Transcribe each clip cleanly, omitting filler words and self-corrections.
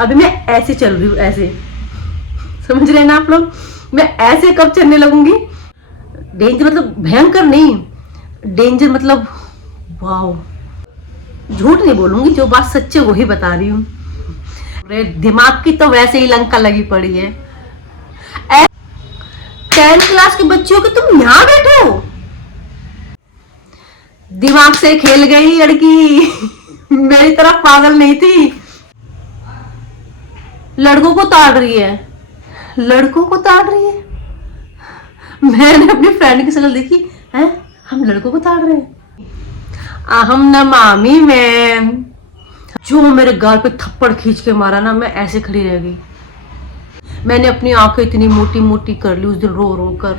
अभी मैं ऐसे चल रही हूँ, ऐसे, समझ रहे हैं ना आप लोग। मैं ऐसे कब चलने लगूंगी, डेंजर मतलब भयंकर नहीं, डेंजर मतलब वाओ, झूठ नहीं बोलूंगी, जो बात सच्ची है वही बता रही हूँ। मेरे दिमाग की तो वैसे ही लंका लगी पड़ी है। 10th क्लास के बच्चों के तुम यहाँ बैठे हो, दिमाग से खेल गई लड़की। मेरी तरफ पागल नहीं थी। लड़कों को ताड़ रही है, लड़कों को ताड़ रही है। मैंने अपनी फ्रेंड की शक्ल देखी है, हम लड़कों को ताड़ रहे हैं। हम ना मामी मैम, जो मेरे गाल पे थप्पड़ खींच के मारा ना, मैं ऐसे खड़ी रह गई। मैंने अपनी आंखें इतनी मोटी मोटी कर ली उस दिन रो रो कर,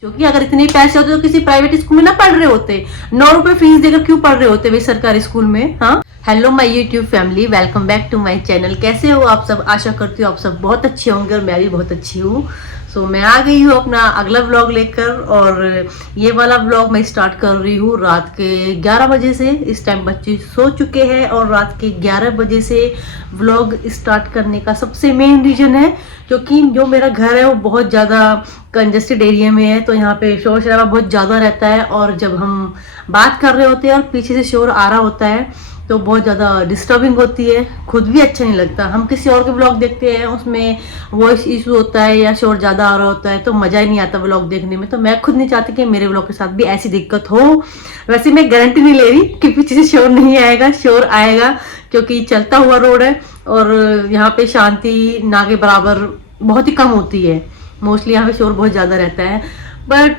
क्योंकि अगर इतने पैसे होते तो किसी प्राइवेट स्कूल में ना पढ़ रहे होते। 9 रुपए फीस देकर क्यों पढ़ रहे होते भाई सरकारी स्कूल में। हाँ, hello my YouTube family, welcome back to my channel. कैसे हो आप सब? आशा करती हूँ आप सब बहुत अच्छे होंगे और मैं भी बहुत अच्छी हूँ। सो मैं आ गई हूँ अपना अगला व्लॉग लेकर, और ये वाला व्लॉग मैं स्टार्ट कर रही हूँ रात के 11 बजे से। इस टाइम बच्चे सो चुके हैं और रात के 11 बजे से व्लॉग स्टार्ट करने का सबसे मेन रीज़न है क्योंकि जो मेरा घर है वो बहुत ज़्यादा कंजेस्टेड एरिया में है, तो यहाँ पे शोर शराबा बहुत ज़्यादा रहता है, और जब हम बात कर रहे होते हैं और पीछे से शोर आ रहा होता है तो बहुत ज़्यादा डिस्टर्बिंग होती है, खुद भी अच्छा नहीं लगता। हम किसी और के ब्लॉग देखते हैं उसमें वॉइस इशू होता है या शोर ज़्यादा आ रहा होता है तो मज़ा ही नहीं आता ब्लॉग देखने में, तो मैं खुद नहीं चाहती कि मेरे ब्लॉग के साथ भी ऐसी दिक्कत हो। वैसे मैं गारंटी नहीं ले रही कि पीछे से शोर नहीं आएगा, शोर आएगा क्योंकि चलता हुआ रोड है और यहाँ पे शांति ना के बराबर बहुत ही कम होती है। मोस्टली यहाँ पे शोर बहुत ज़्यादा रहता है, बट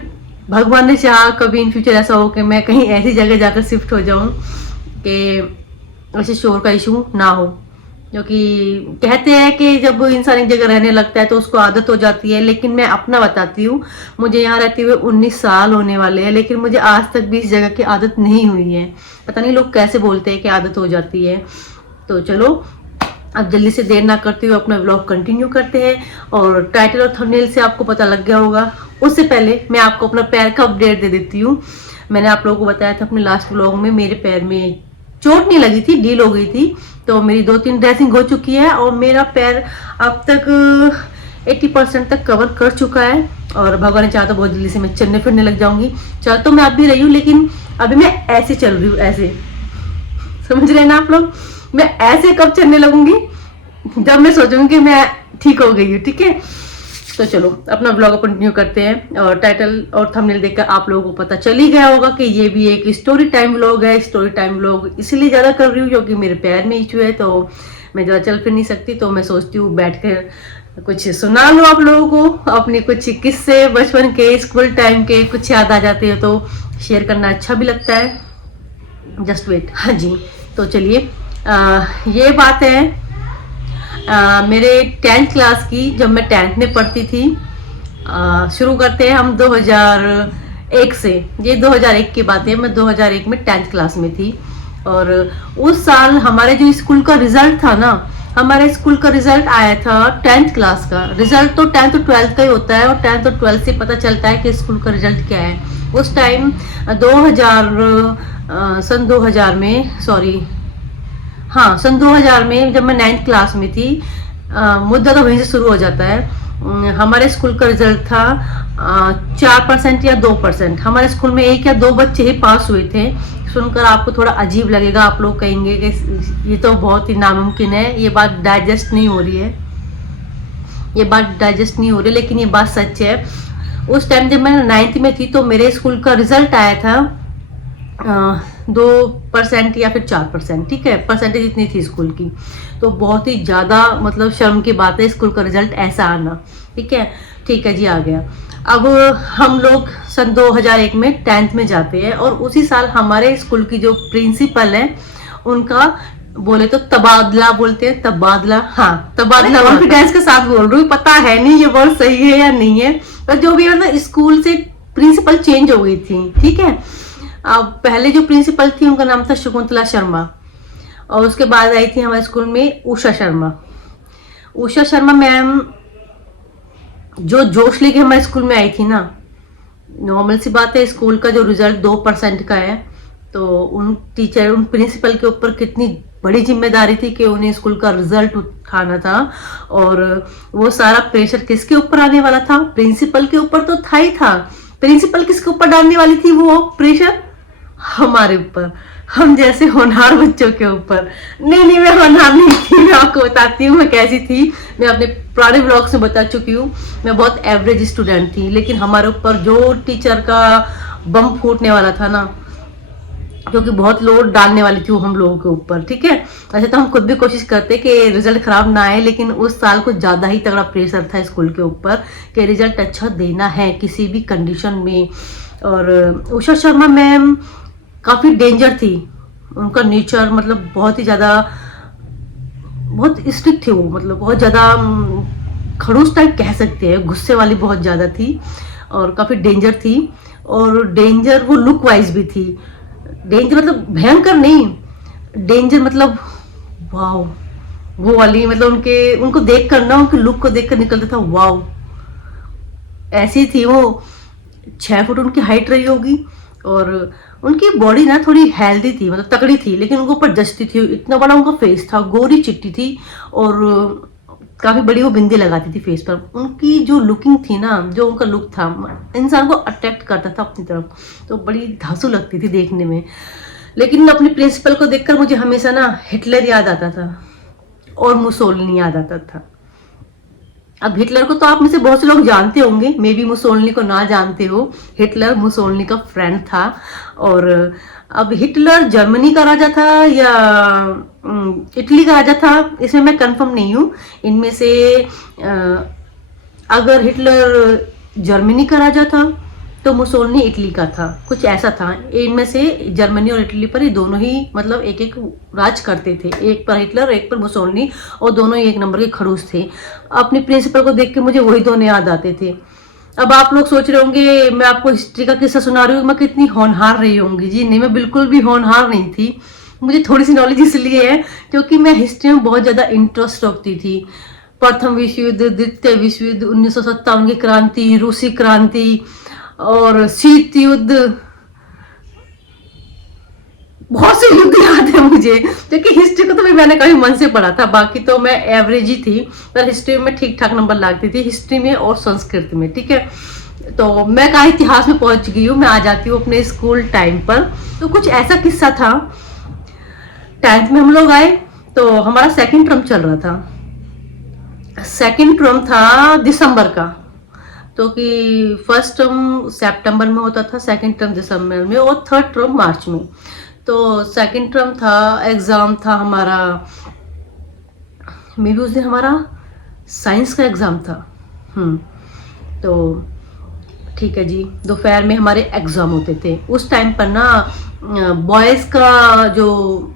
भगवान ने चाहा कभी इन फ्यूचर ऐसा हो कि मैं कहीं ऐसी जगह जाकर शिफ्ट हो जाऊँ कि वैसे शोर का इशू ना हो, क्योंकि कहते हैं कि जब इंसान एक जगह रहने लगता है तो उसको आदत हो जाती है। लेकिन मैं अपना बताती हूँ, मुझे यहाँ रहते हुए 19 साल होने वाले हैं, लेकिन मुझे आज तक भी इस जगह की आदत नहीं हुई है। पता नहीं लोग कैसे बोलते हैं कि आदत हो जाती है। तो चलो अब जल्दी से देर ना करते हुए अपना व्लॉग कंटिन्यू करते हैं, और टाइटल और थंबनेल से आपको पता लग गया होगा। उससे पहले मैं आपको अपना पैर का अपडेट दे देती हूँ। मैंने आप लोगों को बताया था अपने लास्ट व्लॉग में, मेरे पैर में चोट नहीं लगी थी, डील हो गई थी, तो मेरी 2-3 ड्रेसिंग हो चुकी है और मेरा पैर अब तक 80% तक कवर कर चुका है, और भगवान ने चाहा तो बहुत जल्दी से मैं चलने फिरने लग जाऊंगी। चल तो मैं अब भी रही हूँ, लेकिन अभी मैं ऐसे चल रही हूँ, ऐसे, समझ रहे हैं ना आप लोग। मैं ऐसे कब चलने लगूंगी, जब मैं सोचूंगी कि मैं ठीक हो गई हूँ। ठीक है, तो चलो अपना ब्लॉग कंटिन्यू करते हैं, और टाइटल और थंबनेल देखकर आप लोगों को पता चल ही गया होगा कि ये भी एक स्टोरी टाइम व्लॉग है। स्टोरी टाइम व्लॉग इसलिए ज़्यादा कर रही हूँ क्योंकि मेरे पैर में इशू है, तो मैं ज़्यादा चल फिर नहीं सकती, तो मैं सोचती हूँ बैठकर कुछ सुना लूँ आप लोगों को, अपने कुछ किस्से बचपन के, स्कूल टाइम के कुछ याद आ जाते हैं तो शेयर करना अच्छा भी लगता है। जस्ट वेट, हाँ जी, तो चलिए ये बात है मेरे 10th क्लास की, जब मैं 10th में पढ़ती थी। शुरू करते हैं हम 2001 से। ये 2001 की बात है, मैं 2001 में 10th क्लास में थी, और उस साल हमारे जो स्कूल का रिजल्ट था ना, हमारे स्कूल का रिजल्ट आया था 10th क्लास का। रिजल्ट तो 10th और 12th का ही होता है, और 10th और 12th से पता चलता है कि स्कूल का रिजल्ट क्या है। उस टाइम 2000 में, सॉरी हाँ, सन 2000 में जब मैं 9th क्लास में थी, मुद्दा तो वहीं से शुरू हो जाता है। हमारे स्कूल का रिजल्ट था 4% या 2%। हमारे स्कूल में 1 या 2 बच्चे ही पास हुए थे। सुनकर आपको थोड़ा अजीब लगेगा, आप लोग कहेंगे कि ये तो बहुत ही नामुमकिन है, ये बात डाइजेस्ट नहीं हो रही है, ये बात डाइजेस्ट नहीं हो रही, लेकिन ये बात सच है। उस टाइम जब मैं 9th में थी तो मेरे स्कूल का रिजल्ट आया था 2% या फिर 4%। ठीक है, परसेंटेज इतनी थी स्कूल की, तो बहुत ही ज़्यादा मतलब शर्म की बात है स्कूल का रिजल्ट ऐसा आना। ठीक है जी, आ गया। अब हम लोग सन 2001 में 10th में जाते हैं, और उसी साल हमारे स्कूल की जो प्रिंसिपल है उनका बोले तो तबादला बोलते हैं, तबादला, हाँ तबादला, कॉन्फिडेंस के साथ बोल रही हूँ, पता है नहीं ये वर्ड सही है या नहीं है, पर जो भी मतलब स्कूल से प्रिंसिपल चेंज हो गई थी। ठीक है, अब पहले जो प्रिंसिपल थी उनका नाम था शकुंतला शर्मा, और उसके बाद आई थी हमारे स्कूल में उषा शर्मा। उषा शर्मा मैम जो जोश लेके हमारे स्कूल में आई थी ना, नॉर्मल सी बात है, स्कूल का जो रिजल्ट 2% का है तो उन प्रिंसिपल के ऊपर कितनी बड़ी जिम्मेदारी थी कि उन्हें स्कूल का रिजल्ट उठाना था। और वो सारा प्रेशर किसके ऊपर आने वाला था? प्रिंसिपल के ऊपर तो था ही था। प्रिंसिपल किसके ऊपर डालने वाली थी वो प्रेशर? हमारे ऊपर, हम जैसे होनहार बच्चों के ऊपर। नहीं, मैं होनहार नहीं थी। मैं आपको बताती हूँ मैं कैसी थी। मैं अपने पुराने ब्लॉग्स में बता चुकी हूँ। मैं बहुत एवरेज स्टूडेंट थी, लेकिन हमारे ऊपर जो टीचर का बम फूटने वाला था ना, क्योंकि बहुत लोड डालने वाली थी वो हम लोगों के ऊपर। ठीक है, वैसे तो हम खुद भी कोशिश करते कि रिजल्ट खराब ना आए, लेकिन उस साल कुछ ज्यादा ही तगड़ा प्रेशर था स्कूल के ऊपर कि रिजल्ट अच्छा देना है किसी भी कंडीशन में। और उषा शर्मा मैम काफी डेंजर थी। उनका नेचर मतलब बहुत ही ज्यादा, बहुत स्ट्रिक्ट थी वो, मतलब बहुत ज्यादा खड़ूस टाइप कह सकते हैं, गुस्से वाली बहुत ज्यादा थी और काफी डेंजर थी। और डेंजर वो लुक वाइज भी थी। डेंजर मतलब भयंकर नहीं, डेंजर मतलब वाओ, वो वाली, मतलब उनको देख कर ना, उनके लुक को देख कर निकलता था वाओ। ऐसी थी वो। 6 फुट उनकी हाइट रही होगी और उनकी बॉडी ना थोड़ी हेल्दी थी, मतलब तगड़ी थी, लेकिन उनको ऊपर जचती थी। इतना बड़ा उनका फेस था, गोरी चिट्टी थी और काफी बड़ी वो बिंदी लगाती थी फेस पर। उनकी जो लुकिंग थी ना, जो उनका लुक था, इंसान को अट्रैक्ट करता था अपनी तरफ, तो बड़ी धांसू लगती थी देखने में। लेकिन अपने प्रिंसिपल को देखकर मुझे हमेशा ना हिटलर याद आता था और मुसोलिनी याद आता था। अब हिटलर को तो आप में से बहुत से लोग जानते होंगे, मे बी मुसोलिनी को ना जानते हो। हिटलर मुसोलिनी का फ्रेंड था। और अब हिटलर जर्मनी का राजा था या इटली का राजा था, इसमें मैं कंफर्म नहीं हूँ। इनमें से अगर हिटलर जर्मनी का राजा था तो मुसोलिनी इटली का था, कुछ ऐसा था। इनमें से जर्मनी और इटली पर ये दोनों ही मतलब एक एक राज करते थे, एक पर हिटलर एक पर मुसोलिनी, और दोनों ही एक नंबर के खड़ूस थे। अपने प्रिंसिपल को देख के मुझे वही दोनों याद आते थे। अब आप लोग सोच रहे होंगे मैं आपको हिस्ट्री का किस्सा सुना रही हूँ, मैं कितनी होनहार रही होंगी। जी नहीं, मैं बिल्कुल भी होनहार नहीं थी। मुझे थोड़ी सी नॉलेज इसलिए है क्योंकि मैं हिस्ट्री में बहुत ज्यादा इंटरेस्ट रखती थी। प्रथम विश्व युद्ध, द्वितीय विश्व युद्ध, 1957 की क्रांति, रूसी क्रांति और शीत युद्ध, बहुत से युद्ध याद है मुझे, क्योंकि हिस्ट्री को तो मैंने कभी मन से पढ़ा था। बाकी तो मैं एवरेज ही थी, पर हिस्ट्री में ठीक ठाक नंबर लाती थी, हिस्ट्री में और संस्कृत में। ठीक है, तो मैं कहा इतिहास में पहुंच गई हूँ। मैं आ जाती हूँ अपने स्कूल टाइम पर। तो कुछ ऐसा किस्सा था, 10th में हम लोग आए तो हमारा सेकंड टर्म चल रहा था। सेकंड टर्म था दिसंबर का, तो कि फर्स्ट टर्म सितंबर में होता था, सेकंड टर्म दिसंबर में और थर्ड टर्म मार्च में। तो सेकंड टर्म था, एग्जाम था हमारा, मे बी उस दिन हमारा साइंस का एग्जाम था। तो ठीक है जी, दोपहर में हमारे एग्जाम होते थे। उस टाइम पर ना बॉयज का जो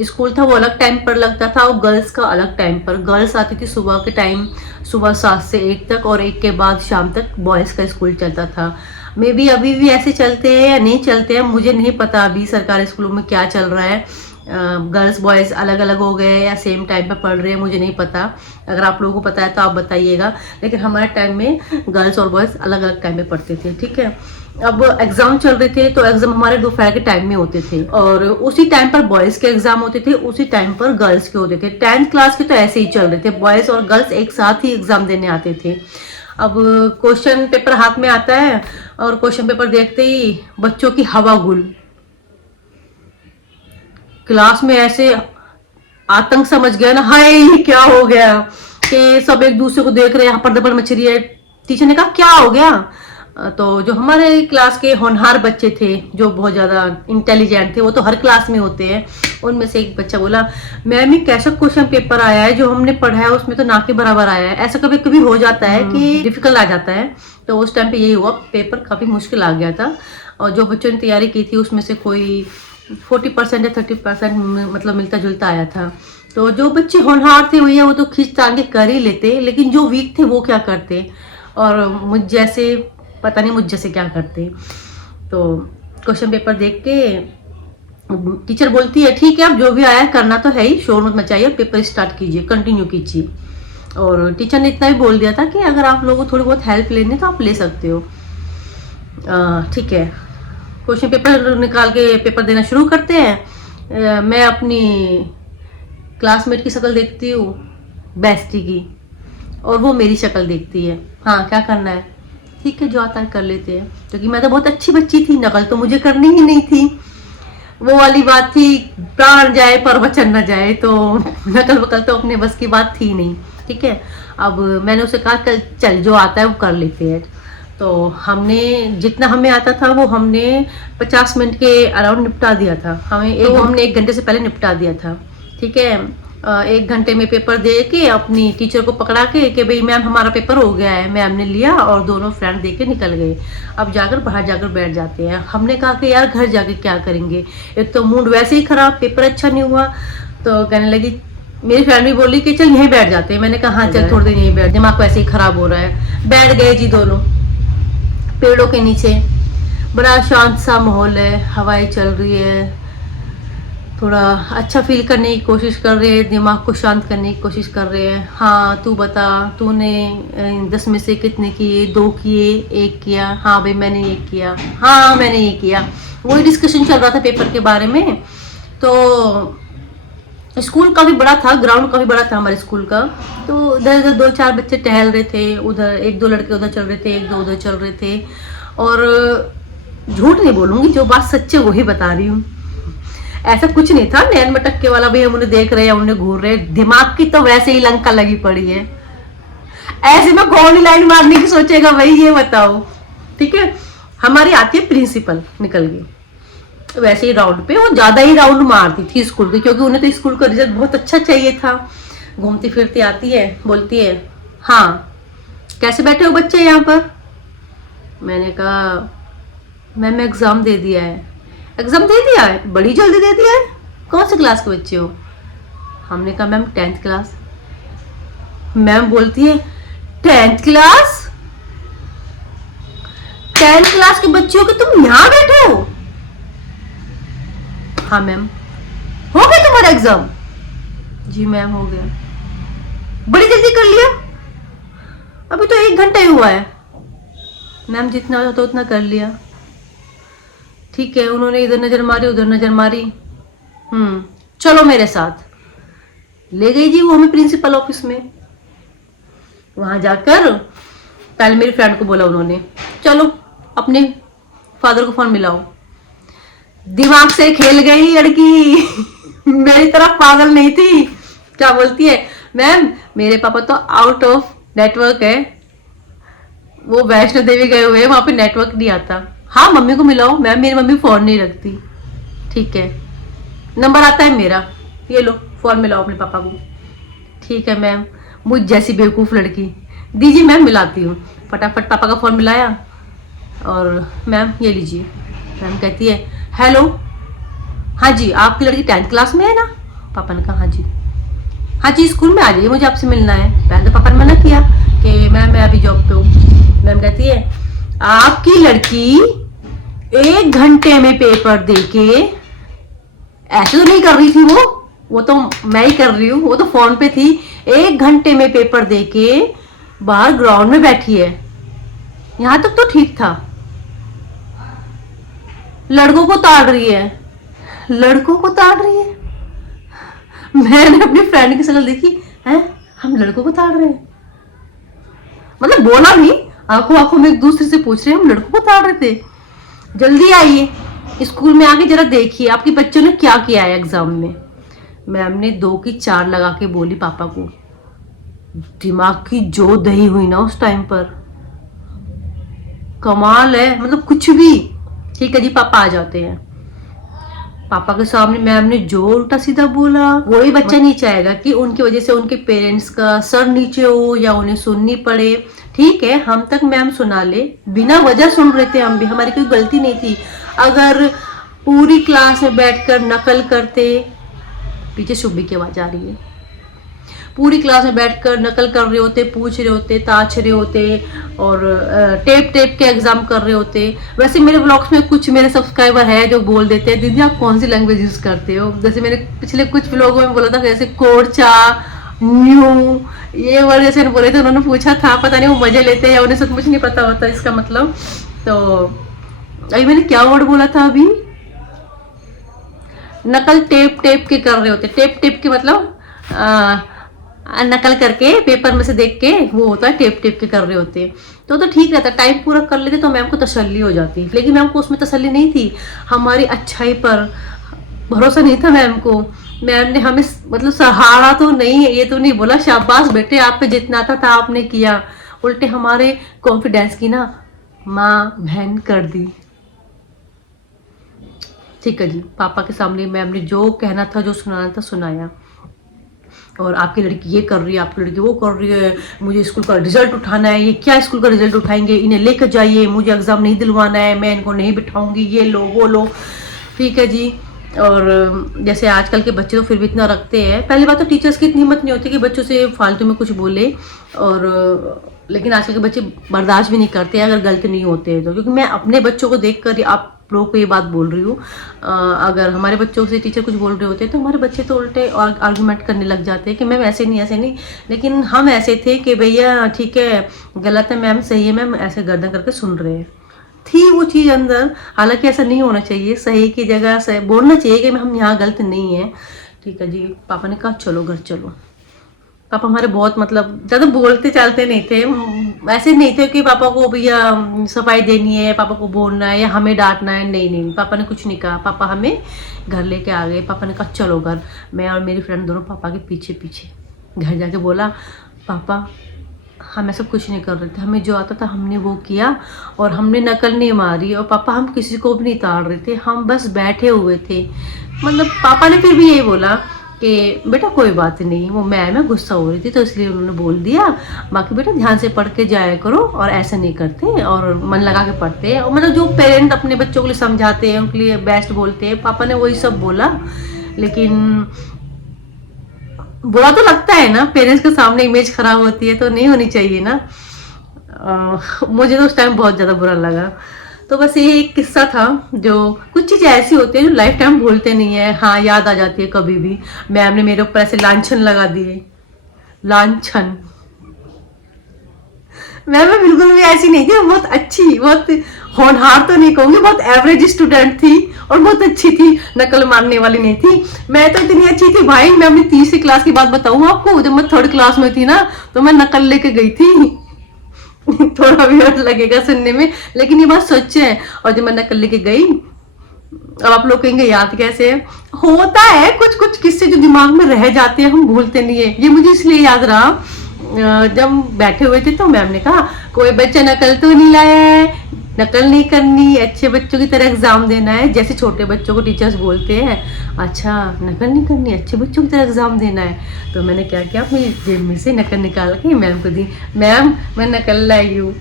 स्कूल था वो अलग टाइम पर लगता था और गर्ल्स का अलग टाइम पर। गर्ल्स आती थी सुबह के टाइम, सुबह 7 से 1 तक, और 1 के बाद शाम तक बॉयज का स्कूल चलता था। मे बी अभी भी ऐसे चलते हैं या नहीं चलते हैं, मुझे नहीं पता अभी सरकारी स्कूलों में क्या चल रहा है। गर्ल्स बॉयज अलग अलग हो गए या सेम टाइम पे पढ़ रहे हैं, मुझे नहीं पता। अगर आप लोगों को पता है तो आप बताइएगा। लेकिन हमारे टाइम में गर्ल्स और बॉयज अलग अलग टाइम पे पढ़ते थे। ठीक है, अब एग्जाम चल रहे थे तो एग्जाम हमारे दोपहर के टाइम में होते थे, और उसी टाइम पर बॉयज के एग्जाम होते थे, उसी टाइम पर गर्ल्स के होते थे। 10th क्लास के तो ऐसे ही चल रहे थे, बॉयज और गर्ल्स एक साथ ही एग्जाम देने आते थे। अब क्वेश्चन पेपर हाथ में आता है और क्वेश्चन पेपर देखते ही बच्चों की हवा गुल, क्लास में ऐसे आतंक समझ गया ना, हाय ये क्या हो गया, कि सब एक दूसरे को देख रहे हैं, हपड़ दपड़ मच रही है। टीचर ने कहा क्या हो गया? तो जो हमारे क्लास के होनहार बच्चे थे, जो बहुत ज्यादा इंटेलिजेंट थे, वो तो हर क्लास में होते हैं, उनमें से एक बच्चा बोला, मैम ये कैसा क्वेश्चन पेपर आया है, जो हमने पढ़ा है उसमें तो ना के बराबर आया है। ऐसा कभी कभी हो जाता है कि डिफिकल्ट आ जाता है, तो उस टाइम पे यही हुआ, पेपर काफी मुश्किल आ गया था। और जो बच्चों ने तैयारी की थी उसमें से कोई 40% या 30% मतलब मिलता जुलता आया था। तो जो बच्चे होनहार थे भैया वो तो खींच तान के कर ही लेते, लेकिन जो वीक थे वो क्या करते, और मुझ जैसे पता नहीं मुझ जैसे क्या करते। तो क्वेश्चन पेपर देख के टीचर बोलती है ठीक है अब जो भी आया करना तो है ही, शोर मत मचाइए, पेपर स्टार्ट कीजिए, कंटिन्यू कीजिए। और टीचर ने इतना भी बोल दिया था कि अगर आप लोगों को थोड़ी बहुत हेल्प लेनी तो आप ले सकते हो। ठीक है, क्वेश्चन पेपर निकाल के पेपर देना शुरू करते हैं। मैं अपनी क्लासमेट की शक्ल देखती हूँ, बेस्टी की, और वो मेरी शक्ल देखती है। हाँ, क्या करना है, ठीक है, जो आता है कर लेते हैं, क्योंकि मैं तो बहुत अच्छी बच्ची थी, नकल तो मुझे करनी ही नहीं थी। वो वाली बात थी, प्राण जाए पर वचन न जाए, तो नकल वकल तो अपने बस की बात थी नहीं। ठीक है, अब मैंने उसे कहा चल जो आता है वो कर लेते हैं। तो हमने जितना हमें आता था वो हमने 50 मिनट के अराउंड निपटा दिया था। हमने 1 घंटे से पहले निपटा दिया था। ठीक है, 1 घंटे में पेपर दे के अपनी टीचर को पकड़ा के कि भाई मैम हमारा पेपर हो गया है, मैम ने लिया और दोनों फ्रेंड दे के निकल गए। अब जाकर बाहर जाकर बैठ जाते हैं। हमने कहा कि यार घर जाके क्या करेंगे, एक तो मूड वैसे ही खराब, पेपर अच्छा नहीं हुआ। तो कहने लगी, मेरी फ्रेंड भी बोली कि चल यहीं बैठ जाते हैं। मैंने कहा हाँ चल थोड़ी देर यहीं बैठ, दिमाग वैसे ही खराब हो रहा है। बैठ गए जी दोनों पेड़ों के नीचे। बड़ा शांत सा माहौल है, हवाएं चल रही है, थोड़ा अच्छा फील करने की कोशिश कर रहे हैं, दिमाग को शांत करने की कोशिश कर रहे हैं। हाँ तू बता, तूने 10 में से कितने किए? 2 किए, 1 किया? हाँ भाई मैंने 1 किया। हाँ मैंने ये किया। वही डिस्कशन चल रहा था पेपर के बारे में। तो स्कूल काफी बड़ा था, ग्राउंड काफी बड़ा था हमारे स्कूल का। तो इधर इधर 2-4 बच्चे टहल रहे थे, उधर 1-2 लड़के उधर चल रहे थे, 1-2 उधर चल रहे थे। और झूठ नहीं बोलूंगी, जो बात सच्ची है वही बता रही हूँ। ऐसा कुछ नहीं था नैन मटक्के वाला भी हम उन्हें देख रहे हैं, उन्हें घूर रहे। दिमाग की तो वैसे ही लंका लगी पड़ी है। ऐसे में कौन ही लाइन मारने की सोचेगा भाई, ये बताओ। ठीक है, हमारी आती है प्रिंसिपल निकल गई वैसे ही राउंड पे। वो ज्यादा ही राउंड मारती थी स्कूल के, क्योंकि उन्हें तो स्कूल का रिजल्ट बहुत अच्छा चाहिए था। घूमती फिरती आती है, बोलती है हाँ कैसे बैठे हो बच्चे यहाँ पर? मैंने कहा मैम एग्जाम दे दिया है। एग्जाम दे दिया है? बड़ी जल्दी दे दिया है? कौन से क्लास के बच्चे हो? हमने कहा मैम 10th क्लास। मैम बोलती है 10th क्लास? 10th क्लास के बच्चे हो कि तुम यहाँ बैठे हो? हाँ मैम। हो गया तुम्हारा एग्जाम? जी मैम हो गया। बड़ी जल्दी कर लिया? अभी तो 1 घंटा ही हुआ है। मैम जितना होता उतना कर लिया। ठीक है, उन्होंने इधर नजर मारी उधर नजर मारी। चलो मेरे साथ। ले गई जी वो हमें प्रिंसिपल ऑफिस में। वहां जाकर पहले मेरी फ्रेंड को बोला उन्होंने, चलो अपने फादर को फोन मिलाओ। दिमाग से खेल गई लड़की। मेरी तरफ पागल नहीं थी। क्या बोलती है, मैम मेरे पापा तो आउट ऑफ नेटवर्क है, वो वैष्णो देवी गए हुए हैं, वहां पे नेटवर्क नहीं आता। हाँ मम्मी को मिलाओ। मैम मेरी मम्मी फोन नहीं रखती। ठीक है, नंबर आता है मेरा, ये लो फोन मिलाओ अपने पापा को। ठीक है मैम। मुझ जैसी बेवकूफ लड़की, दीजिए मैम मिलाती हूँ। फटाफट पापा का फोन मिलाया और मैम ये लीजिए। मैम कहती है हेलो, हाँ जी आपकी लड़की 10th क्लास में है ना? पापा ने कहा हाँ जी। हाँ जी स्कूल में आ जाइए, मुझे आपसे मिलना है। पहले तो पापा ने मना किया कि मैम मैं अभी जॉब पे हूँ। मैम कहती है आपकी लड़की 1 घंटे में पेपर देके, ऐसे तो नहीं कर रही थी वो तो मैं ही कर रही हूँ, वो तो फोन पे थी। 1 घंटे में पेपर देके बाहर ग्राउंड में बैठी है। यहां तक तो ठीक था। लड़कों को ताड़ रही है, लड़कों को ताड़ रही है। मैंने अपनी फ्रेंड की शक्ल देखी, हैं हम लड़कों को ताड़ रहे हैं? मतलब बोला नहीं, आंखों आंखों में एक दूसरे से पूछ रहे हैं हम लड़कों को ताड़ रहे थे। जल्दी आइए स्कूल में आके जरा देखिए आपके बच्चों ने क्या किया है एग्जाम में। मैम ने 2 की 4 लगा के बोली पापा को। दिमाग की जो दही हुई ना उस टाइम पर, कमाल है, मतलब कुछ भी। ठीक है जी पापा आ जाते हैं। पापा के सामने मैम ने जो उल्टा सीधा बोला, वही बच्चा नहीं चाहेगा कि उनकी वजह से उनके पेरेंट्स का सर नीचे हो या उन्हें सुननी पड़े। ठीक है, हम तक मैम सुना ले, बिना वजह सुन रहे थे हम भी, हमारी कोई गलती नहीं थी। अगर पूरी क्लास में बैठकर नकल करते, पीछे शुभी की आवाज आ रही है, पूरी क्लास में बैठकर नकल कर रहे होते, पूछ रहे होते, ताछ रहे होते और टेप टेप के एग्जाम कर रहे होते। वैसे मेरे ब्लॉग्स में कुछ मेरे सब्सक्राइबर है जो बोल देते हैं दीदी आप कौन सी लैंग्वेज यूज करते हो। जैसे मैंने पिछले कुछ ब्लॉगों में बोला था, जैसे कोरचा, न्यू, ये वर्ड जैसे बोले थे, उन्होंने पूछा था, पता नहीं वो मजे लेते हैं या उन्हें सचमुच नहीं पता होता इसका मतलब। तो अभी मैंने क्या वर्ड बोला था अभी? नकल टेप टेप के कर रहे होते। टेप टेप के मतलब नकल करके पेपर में से देख के, वो होता है टेप टेप के कर रहे होते। तो ठीक रहता, टाइम पूरा कर लेते तो मैम को तसल्ली हो जाती। लेकिन मैम को उसमें तसल्ली नहीं थी, हमारी अच्छाई पर भरोसा नहीं था मैम को। मैम ने हमें मतलब सहारा तो नहीं है, ये तो नहीं बोला शाबाश बेटे आप पे जितना आता था आपने किया, उल्टे हमारे कॉन्फिडेंस की ना माँ बहन कर दी। ठीक है जी, पापा के सामने मैम ने जो कहना था, जो सुनाना था सुनाया। और आपकी लड़की ये कर रही है, आपकी लड़की वो कर रही है, मुझे स्कूल का रिजल्ट उठाना है, ये क्या स्कूल का रिजल्ट उठाएंगे, इन्हें लेकर जाइए, मुझे एग्जाम नहीं दिलवाना है, मैं इनको नहीं बिठाऊंगी, ये लो वो लो। ठीक है जी। और जैसे आजकल के बच्चे तो फिर भी इतना रखते हैं। पहली बात तो टीचर्स की इतनी हिम्मत नहीं होती कि बच्चों से फालतू में कुछ बोले, और लेकिन आजकल के बच्चे बर्दाश्त भी नहीं करते अगर गलत नहीं होते हैं तो। क्योंकि मैं अपने बच्चों को देख कर आप लोगों को ये बात बोल रही हूँ, अगर हमारे बच्चों से टीचर कुछ बोल रहे होते तो हमारे बच्चे तो उल्टे और आर्गूमेंट करने लग जाते हैं कि मैम ऐसे नहीं ऐसे नहीं। लेकिन हम ऐसे थे कि भैया ठीक है गलत है मैम, सही है मैम, ऐसे गर्दन करके सुन रहे हैं। थी वो चीज़ अंदर। हालांकि ऐसा नहीं होना चाहिए, सही की जगह से बोलना चाहिए कि हम यहाँ गलत नहीं है। ठीक है जी। पापा ने कहा चलो घर चलो। पापा हमारे बहुत मतलब ज़्यादा बोलते चालते नहीं थे, ऐसे नहीं थे कि पापा को भैया सफाई देनी है, पापा को बोलना है या हमें डांटना है। नहीं नहीं, पापा ने कुछ नहीं कहा। पापा हमें घर लेके आ गए। पापा ने कहा चलो घर। मैं और मेरी फ्रेंड दोनों पापा के पीछे पीछे घर जाके बोला पापा हम ऐसा कुछ नहीं कर रहे थे, हमें जो आता था हमने वो किया, और हमने नकल नहीं मारी, और पापा हम किसी को भी नहीं ताड़ रहे थे, हम बस बैठे हुए थे। मतलब पापा ने फिर भी यही बोला कि बेटा कोई बात नहीं, वो मैं गुस्सा हो रही थी तो इसलिए उन्होंने बोल दिया, बाकी बेटा ध्यान से पढ़ के जाया करो और ऐसा नहीं करते और मन लगा के पढ़ते हैं। और मतलब जो पेरेंट अपने बच्चों के लिए समझाते हैं उनके लिए बेस्ट बोलते हैं, पापा ने वही सब बोला। लेकिन बुरा तो लगता है ना, पेरेंट्स के सामने इमेज खराब होती है तो नहीं होनी चाहिए ना। मुझे तो उस टाइम बहुत ज़्यादा बुरा लगा। तो बस ये एक किस्सा था, जो कुछ चीज़ें ऐसी होती है जो लाइफ टाइम भूलते नहीं है। हाँ याद आ जाती है कभी भी। मैम ने मेरे ऊपर ऐसे लांछन लगा दिए, लांछन। मैम बिल्कुल भी ऐसी नहीं थी, बहुत अच्छी, बहुत होनहार तो नहीं कहूंगी, बहुत एवरेज स्टूडेंट थी और बहुत अच्छी थी, नकल मारने वाली नहीं थी। मैं तो इतनी अच्छी थी भाई, मैं अपनी तीसरी क्लास की बात बताऊं आपको, जब मैं 3rd क्लास में थी ना तो मैं नकल लेके गई थी। थोड़ा भी लगेगा सुनने में, लेकिन ये बात सच है। और जब मैं नकल लेके गई, अब आप लोग कहेंगे याद कैसे है, होता है कुछ कुछ किस्से जो दिमाग में रह जाते हैं, हम भूलते नहीं है। ये मुझे इसलिए याद रहा, जब बैठे हुए थे तो मैम ने कहा कोई बच्चा नकल तो नहीं लाया है, नकल नहीं करनी, अच्छे बच्चों की तरह एग्जाम देना है। जैसे छोटे बच्चों को टीचर्स बोलते हैं, अच्छा नकल नहीं करनी, अच्छे बच्चों की तरह एग्जाम देना है। तो मैंने क्या किया, अपनी जेब में से नकल निकाल के मैम को दी, मैम मैं नकल लाई हूँ।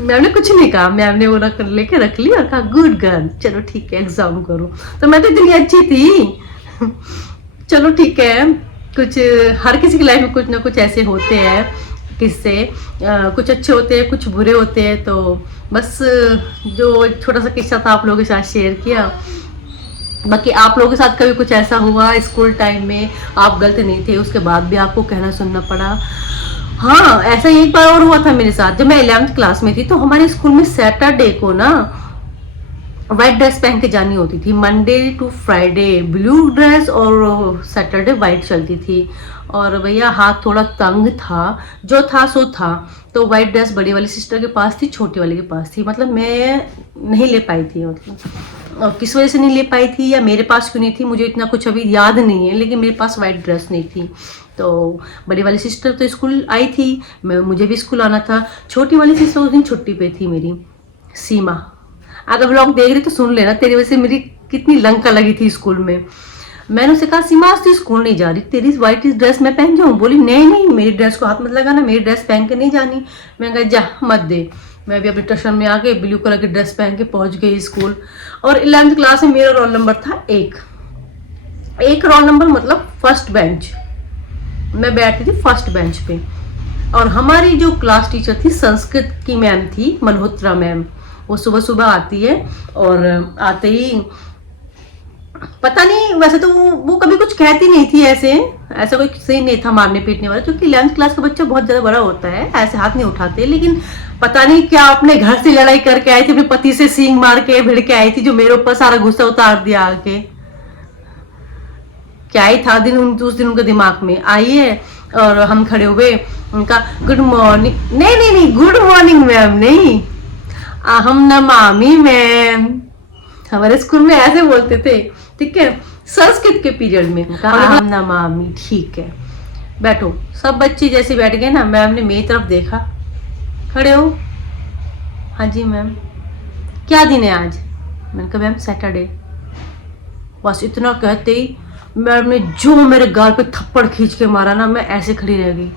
मैम ने कुछ नहीं कहा, मैम ने वो नकल लेके रख ली और कहा गुड गर्ल, चलो ठीक है एग्जाम करो। तो मैं तो इतनी अच्छी थी। चलो ठीक है, कुछ हर किसी की लाइफ में कुछ ना कुछ ऐसे होते हैं किस्से, कुछ अच्छे होते हैं कुछ बुरे होते हैं। तो बस जो छोटा सा किस्सा था आप लोगों के साथ शेयर किया। बाकी आप लोगों के साथ कभी कुछ ऐसा हुआ स्कूल टाइम में, आप गलत नहीं थे उसके बाद भी आपको कहना सुनना पड़ा? हाँ, ऐसा एक बार और हुआ था मेरे साथ। जब मैं 11th क्लास में थी तो हमारे स्कूल में सैटरडे को ना व्हाइट ड्रेस पहन के जानी होती थी। Monday to Friday blue dress और सैटरडे व्हाइट चलती थी। और भैया हाथ थोड़ा तंग था, जो था सो था। तो व्हाइट ड्रेस बड़ी वाली सिस्टर के पास थी, छोटी वाली के पास थी। मतलब मैं नहीं ले पाई थी, मतलब और किस वजह से नहीं ले पाई थी या मेरे पास क्यों नहीं थी मुझे इतना कुछ अभी याद नहीं है, लेकिन मेरे पास व्हाइट ड्रेस नहीं थी। तो बड़ी वाली सिस्टर तो स्कूल आई थी, मुझे भी स्कूल आना था। छोटी वाली सिस्टर उस दिन छुट्टी पे थी मेरी, सीमा। अगर व्लॉग देख रहे तो सुन लेना, तेरी वजह से मेरी कितनी लंका लगी थी स्कूल में। मैंने उसे कहा सीमा आज तू स्कूल नहीं जा रही, तेरी व्हाइट ड्रेस मैं पहन जाऊँ? बोली नहीं नहीं, मेरी ड्रेस को हाथ मत लगाना, मेरी ड्रेस पहन के नहीं जानी। मैं कहा जा मत दे। मैं भी अपने टशन में आके ब्लू कलर की ड्रेस पहन के पहुंच गई स्कूल। और 11th क्लास में मेरा रोल नंबर था एक रोल नंबर मतलब फर्स्ट बेंच। मैं बैठती थी फर्स्ट बेंच पे। और हमारी जो क्लास टीचर थी संस्कृत की मैम थी, मल्होत्रा मैम। वो सुबह सुबह आती है और आते ही पता नहीं, वैसे तो वो कभी कुछ कहती नहीं थी, ऐसा कोई सीन नहीं था मारने पीटने वाला, क्योंकि 11th क्लास का बच्चा बहुत ज्यादा बड़ा होता है, ऐसे हाथ नहीं उठाते। लेकिन पता नहीं क्या अपने घर से लड़ाई करके आई थी, अपने पति से सींग मार के भिड़ के आई थी, जो मेरे ऊपर सारा गुस्सा उतार दिया आके। क्या ही था दिन, उस दिन उनके दिमाग में आई है। और हम खड़े हुए, उनका गुड मॉर्निंग, नहीं नहीं नहीं, गुड मॉर्निंग मैम नहीं, हम नमामि मैम। हमारे स्कूल में ऐसे बोलते थे, ठीक है, संस्कृत के पीरियड में हम नमामि, ठीक है बैठो। सब बच्चे जैसे बैठ गए ना, मैम ने मेरी तरफ देखा, खड़े हो, हाँ जी मैम, क्या दिन है आज? मैंने कहा मैम सैटरडे। बस इतना कहते ही मैम ने जो मेरे गाल पे थप्पड़ खींच के मारा ना, मैं ऐसे खड़ी रह गई,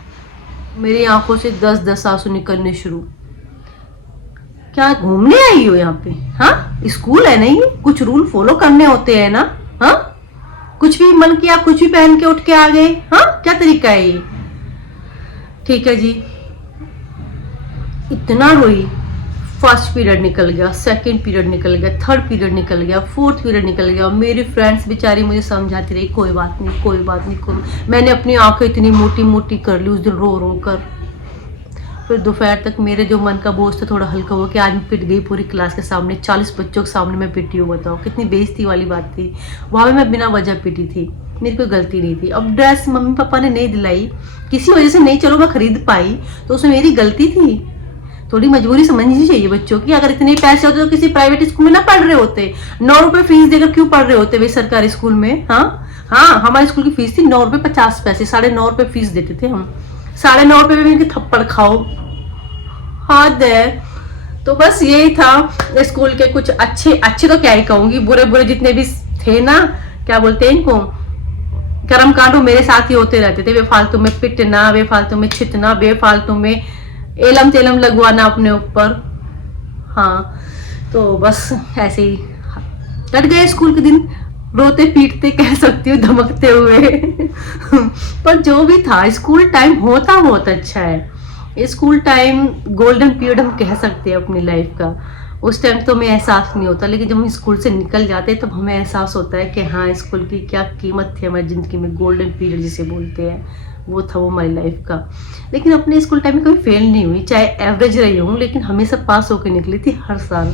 मेरी आंखों से 10-10 आंसू निकलने शुरू। क्या घूमने आई हो यहाँ पे? हाँ, स्कूल है नहीं, कुछ रूल फॉलो करने होते हैं ना। हाँ, कुछ भी मन किया, कुछ भी पहन के उठ के आ गए। हाँ, क्या तरीका है ये? ठीक है जी। इतना रोई, फर्स्ट पीरियड निकल गया, सेकंड पीरियड निकल गया, थर्ड पीरियड निकल गया, फोर्थ पीरियड निकल गया। मेरी फ्रेंड्स बेचारी मुझे समझाती रही, कोई बात नहीं, कोई बात नहीं, कोई। मैंने अपनी आंखें इतनी मोटी मोटी कर ली उस दिन, रो रो कर। फिर दोपहर तक मेरे जो मन का बोझ था थोड़ा हल्का हुआ कि आज मैं पिट गई पूरी क्लास के सामने, 40 बच्चों के सामने मैं पिटी हूँ। बताओ कितनी बेइज्जती वाली बात थी। वहाँ भी मैं बिना वजह पिटी थी, मेरी कोई गलती नहीं थी। अब ड्रेस मम्मी पापा ने नहीं दिलाई, किसी वजह से नहीं, चलो मैं खरीद पाई तो उसमें मेरी गलती थी। थोड़ी मजबूरी समझनी चाहिए बच्चों की। अगर इतने पैसे होते तो किसी प्राइवेट स्कूल में ना पढ़ रहे होते। 9 रुपए फीस देकर क्यों पढ़ रहे होते भाई सरकारी स्कूल में? हाँ, हमारे स्कूल की फीस थी 9 रुपए 50 पैसे, 9.5 रुपए फीस देते थे हम। 9.5 रुपए में इनके थप्पड़ खाओ, हाथ है। तो बस यही था स्कूल के कुछ अच्छे तो क्या ही कहूंगी, बुरे बुरे जितने भी थे ना, क्या बोलते हैं इनको, कर्म कांड, मेरे साथ ही होते रहते थे। बेफालतू में पिटना, बेफालतू में छितना, बेफालतू में एलम तेलम लगवाना अपने ऊपर। हाँ, तो बस ऐसे ही कट गए स्कूल के दिन, रोते पीटते कह सकती हूँ, धमकते हुए। पर जो भी था, स्कूल टाइम होता बहुत अच्छा है। स्कूल टाइम गोल्डन पीरियड हम कह सकते हैं अपनी लाइफ का। उस टाइम तो हमें एहसास नहीं होता, लेकिन जब हम स्कूल से निकल जाते हैं तब हमें एहसास होता है कि हाँ, स्कूल की क्या कीमत थी हमारी ज़िंदगी में। गोल्डन पीरियड जिसे बोलते हैं, वो था वो हमारी लाइफ का। लेकिन अपने स्कूल टाइम में कभी फेल नहीं हुई, चाहे एवरेज रही हूँ, लेकिन हमेशा पास होकर निकली थी हर साल।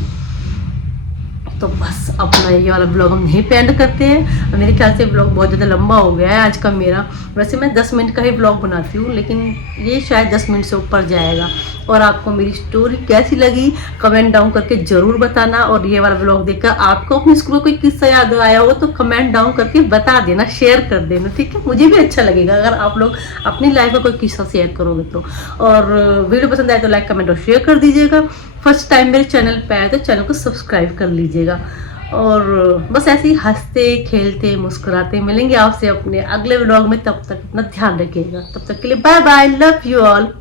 तो बस अपना ये वाला ब्लॉग हम यहीं पे एंड करते हैं। मेरे ख्याल से ब्लॉग बहुत ज़्यादा लंबा हो गया है आज का मेरा। वैसे मैं 10 मिनट का ही ब्लॉग बनाती हूँ, लेकिन ये शायद 10 मिनट से ऊपर जाएगा। और आपको मेरी स्टोरी कैसी लगी कमेंट डाउन करके ज़रूर बताना। और ये वाला ब्लॉग देखकर आपको अपने स्कूल में कोई किस्सा याद आया हो तो कमेंट डाउन करके बता देना, शेयर कर देना, ठीक है। मुझे भी अच्छा लगेगा अगर आप लोग अपनी लाइफ में कोई किस्सा शेयर करोगे तो। और वीडियो पसंद आए तो लाइक कमेंट और शेयर कर दीजिएगा। फर्स्ट टाइम मेरे चैनल पे आए तो चैनल को सब्सक्राइब कर लीजिएगा। और बस ऐसे ही हंसते खेलते मुस्कुराते मिलेंगे आपसे अपने अगले व्लॉग में। तब तक अपना ध्यान रखिएगा। तब तक के लिए bye bye, love you all.